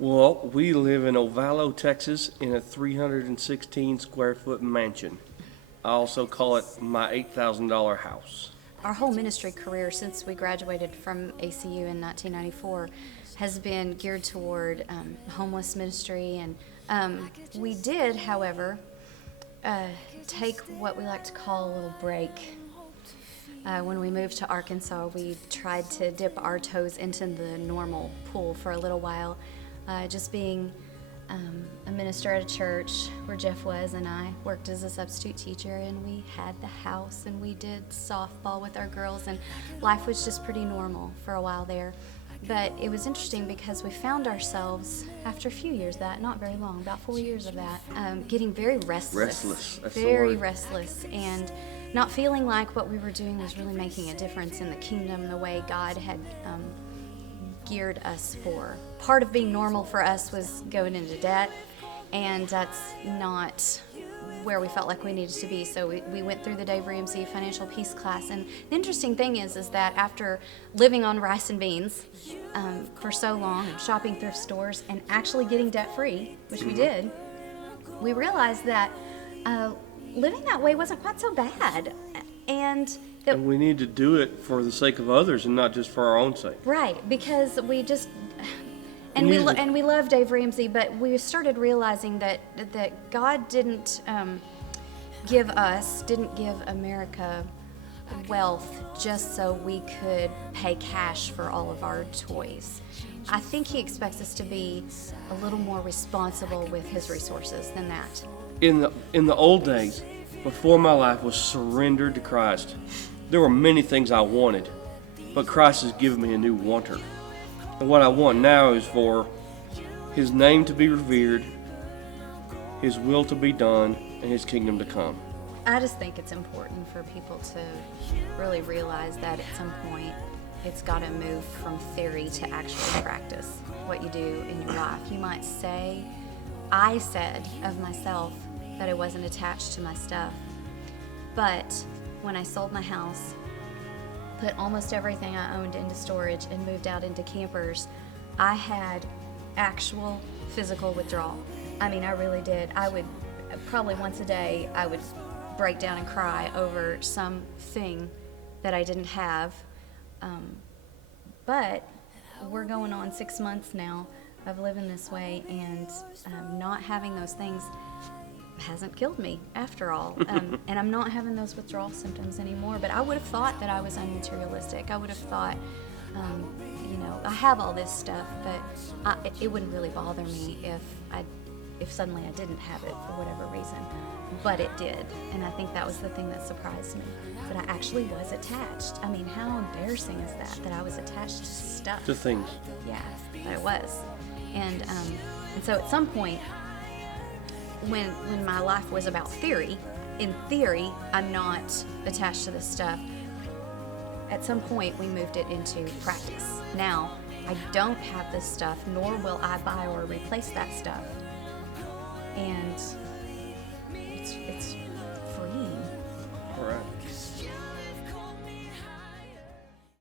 Well, we live in Ovalo, Texas, in a 316 square foot mansion. I also call it my $8,000 house. Our whole ministry career since we graduated from ACU in 1994 has been geared toward homeless ministry. And we did, however, take what we like to call a little break. When we moved to Arkansas, we tried to dip our toes into the normal pool for a little while, just being a minister at a church where Jeff was, and I worked as a substitute teacher, and we had the house, and we did softball with our girls, and life was just pretty normal for a while there. But it was interesting because we found ourselves, after a few years of that, not very long, about 4 years of that, getting very restless. That's the very word. restless, and not feeling like what we were doing was really making a difference in the kingdom the way God had geared us for. Part of being normal for us was going into debt, and that's not where we felt like we needed to be. So we went through the Dave Ramsey Financial Peace class, and the interesting thing is that after living on rice and beans for so long, and shopping thrift stores, and actually getting debt free, which we did, we realized that living that way wasn't quite so bad, and And we need to do it for the sake of others and not just for our own sake. right, because we just and We we need to- and we love Dave Ramsey, but we started realizing that God didn't give America wealth just so we could pay cash for all of our toys. I think He expects us to be a little more responsible with His resources than that. In the old days, before my life was surrendered to Christ, there were many things I wanted, but Christ has given me a new wanter. And what I want now is for His name to be revered, His will to be done, and His kingdom to come. I just think it's important for people to really realize that at some point it's got to move from theory to actual practice, what you do in your life. You might say, I said of myself that I wasn't attached to my stuff, but when I sold my house, put almost everything I owned into storage, and moved out into campers, I had actual physical withdrawal. I mean, I really did. I would probably once a day, I would break down and cry over something that I didn't have. But we're going on 6 months now of living this way, and not having those things hasn't killed me after all. And I'm not having those withdrawal symptoms anymore. But I would have thought that I was unmaterialistic. I would have thought, I have all this stuff, but it wouldn't really bother me if suddenly I didn't have it for whatever reason. But it did, and I think that was the thing that surprised me. But I actually was attached. I mean, how embarrassing is that I was attached to stuff? To things. Yeah, but it was. And so at some point, when my life was about theory, in theory, I'm not attached to this stuff. At some point, we moved it into practice. Now, I don't have this stuff, nor will I buy or replace that stuff. And it's freeing. All right.